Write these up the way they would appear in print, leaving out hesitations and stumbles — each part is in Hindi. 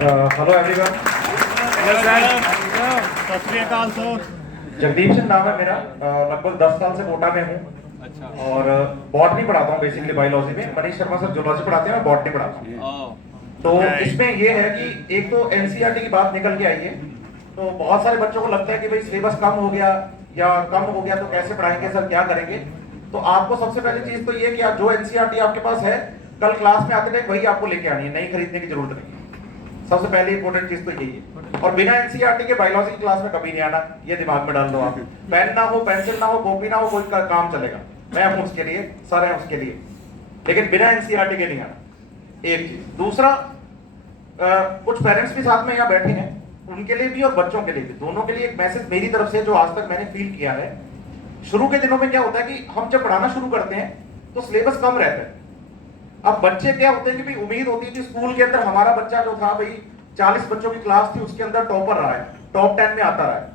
Hello everyone. जगदीप सिंह नाम है मेरा। लगभग 10 साल से कोटा में हूँ। अच्छा। और बॉटनी पढ़ाता हूँ बेसिकली बायोलॉजी में। मनीष शर्मा सर जूलॉजी पढ़ाते हैं, मैं बॉटनी पढ़ाता हूँ। तो इसमें ये है कि एक तो एनसीईआरटी की बात निकल के आई है, तो बहुत सारे बच्चों को लगता है कि भाई सिलेबस कम हो गया या कम हो गया तो कैसे पढ़ाएंगे सर, क्या करेंगे। तो आपको सबसे पहली चीज तो ये कि आप जो एनसीईआरटी आपके पास है कल क्लास में आते टाइम वही आपको लेके आनी है, नई खरीदने की जरूरत नहीं है। सबसे पहली इंपॉर्टेंट चीज तो यही है। और बिना एनसीईआरटी के बायोलॉजी की क्लास में कभी नहीं आना, ये दिमाग में डाल दो आप। पेन ना हो, पेंसिल ना हो, कॉपी ना हो, कोई काम चलेगा। मैं हूं उसके लिए, सर है उसके लिए, लेकिन बिना एनसीईआरटी के नहीं आना। एक चीज। दूसरा, कुछ पेरेंट्स भी साथ में यहाँ बैठे हैं, उनके लिए भी और बच्चों के लिए भी, दोनों के लिए एक मैसेज मेरी तरफ से जो आज तक मैंने फील किया है। शुरू के दिनों में क्या होता है कि हम जब पढ़ाना शुरू करते हैं तो सिलेबस कम रहता है। अब बच्चे क्या होते हैं कि भाई उम्मीद होती है कि स्कूल के अंदर हमारा बच्चा जो था भाई 40 बच्चों की क्लास थी, उसके अंदर टॉपर रहा है, टॉप 10 में आता रहा है।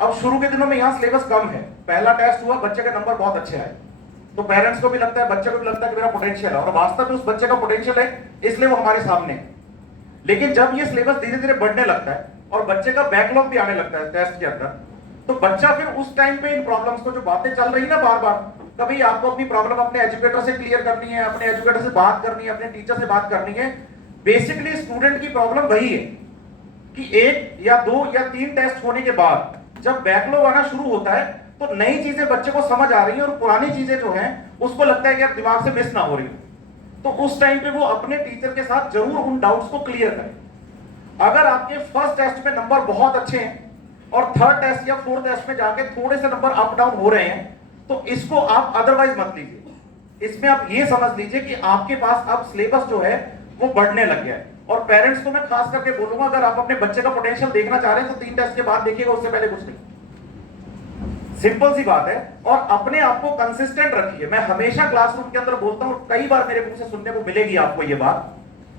अब शुरू के दिनों में यहाँ सिलेबस कम है, पहला टेस्ट हुआ, बच्चे के नंबर बहुत अच्छे आए, तो पेरेंट्स को भी लगता है, बच्चे को भी लगता है कि मेरा पोटेंशियल है, और वास्तव में उस बच्चे का पोटेंशियल है, इसलिए वो हमारे सामने है। लेकिन जब ये सिलेबस धीरे धीरे बढ़ने लगता है और बच्चे का बैकलॉग भी आने लगता है टेस्ट के अंदर, तो बच्चा फिर उस टाइम पे इन प्रॉब्लम्स को, जो बातें चल रही ना बार बार, कभी आपको अपनी प्रॉब्लम अपने एजुकेटर से क्लियर करनी है, अपने एजुकेटर से बात करनी है, अपने टीचर से बात करनी है। बेसिकली स्टूडेंट की प्रॉब्लम वही है कि 1 या 2 या 3 टेस्ट होने के बाद जब बैकलॉग आना शुरू होता है तो नई चीजें बच्चे को समझ आ रही है और पुरानी चीजें जो हैं उसको लगता है कि अब दिमाग से मिस ना हो रही हो। तो उस टाइम पे वो अपने टीचर के साथ जरूर उन डाउट्स को क्लियर करें। अगर आपके फर्स्ट टेस्ट में नंबर बहुत अच्छे हैं और थर्ड टेस्ट या फोर्थ टेस्ट में जाके थोड़े से नंबर अप डाउन हो रहे हैं, तो इसको आप अदरवाइज मत लीजिए। इसमें आप ये समझ लीजिए कि आपके पास अब सिलेबस जो है वो बढ़ने लग गया है। और पेरेंट्स को मैं खास करके बोलूंगा, अगर आप अपने बच्चे का पोटेंशियल देखना चाह रहे हैं तो 3 टेस्ट के बाद देखिएगा, उससे पहले कुछ नहीं। सिंपल सी बात है। और अपने आप को कंसिस्टेंट रखिए। मैं हमेशा क्लासरूम के अंदर बोलता हूं, कई बार मेरे मुंह से सुनने को मिलेगी आपको ये बात,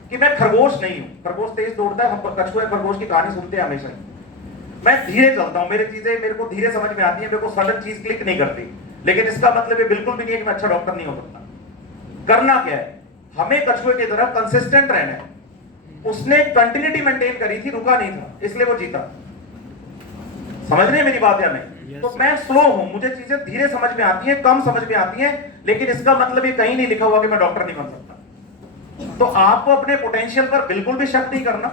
कि मैं खरगोश नहीं हूं। खरगोश तेज दौड़ता है, हम कछुए खरगोश की कहानी सुनते हैं हमेशा। मैं धीरे चलता हूं, मेरी चीजें मेरे को धीरे समझ में आती है, मेरे को सडन चीज क्लिक नहीं करती। लेकिन इसका मतलब ये बिल्कुल भी नहीं है कि मैं अच्छा डॉक्टर नहीं हो सकता। करना क्या है, हमें कछुए की तरह कंसिस्टेंट रहना है। उसने कंटिन्यूटी मेंटेन करी थी, रुका नहीं था, इसलिए वो जीता। समझ रहे हैं मेरी बात या नहीं? तो मैं स्लो हूं, मुझे चीजें धीरे समझ में आती हैं, कम समझ में आती हैं, लेकिन इसका मतलब ये कहीं नहीं लिखा हुआ कि मैं डॉक्टर नहीं बन सकता। तो आपको अपने पोटेंशियल पर बिल्कुल भी शक नहीं करना।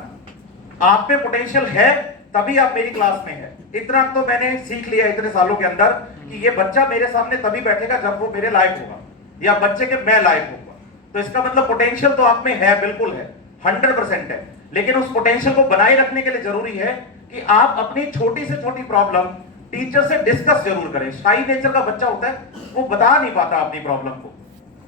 आप पे पोटेंशियल है तभी आप मेरी क्लास में है। इतना तो मैंने सीख लिया इतने सालों के अंदर कि ये बच्चा मेरे सामने तभी बैठेगा जब वो मेरे लायक होगा, या बच्चे के मैं लायक होगा। तो इसका मतलब पोटेंशियल तो आप में है, बिल्कुल है, 100% है। लेकिन उस पोटेंशियल को बनाए रखने के लिए जरूरी है कि आप अपनी छोटी से छोटी प्रॉब्लम टीचर से डिस्कस जरूर करें। शाई नेचर का बच्चा होता है, वो बता नहीं पाता अपनी प्रॉब्लम को।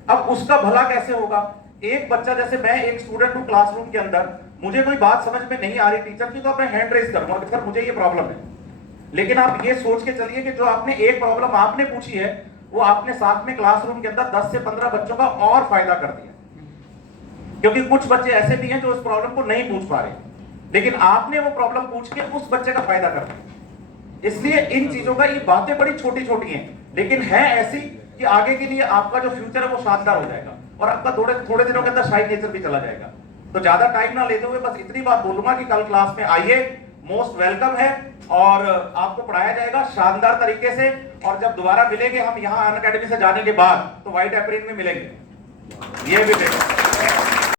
अब उसका भला कैसे होगा? एक बच्चा, जैसे मैं एक स्टूडेंट हूं क्लासरूम के अंदर, मुझे कोई बात समझ में नहीं आ रही टीचर की, तो मैं हैंड रेज करूंगा कि सर मुझे ये प्रॉब्लम है। लेकिन आप ये सोच के चलिए कि जो आपने एक प्रॉब्लम आपने पूछी है, वो आपने साथ में क्लासरूम के अंदर 10 से 15 बच्चों का और फायदा कर दिया। क्योंकि कुछ बच्चे ऐसे भी हैं जो उस प्रॉब्लम को नहीं पूछ पा रहे, लेकिन आपने वो प्रॉब्लम पूछ के उस बच्चे का फायदा कर दिया। इसलिए इन चीजों का, ये बातें बड़ी छोटी छोटी हैं, लेकिन है ऐसी कि आगे के लिए आपका जो फ्यूचर है वो शानदार हो जाएगा और आपका थोड़े दिनों के अंदर शाई नेचर भी चला जाएगा। तो ज्यादा टाइम ना लेते हुए बस इतनी बात बोलूंगा कि कल क्लास में आइए, मोस्ट वेलकम है, और आपको पढ़ाया जाएगा शानदार तरीके से। और जब दोबारा मिलेंगे हम यहाँ अनअकैडमी से जाने के बाद, तो व्हाइट एप्रिल में मिलेंगे, ये भी देखो।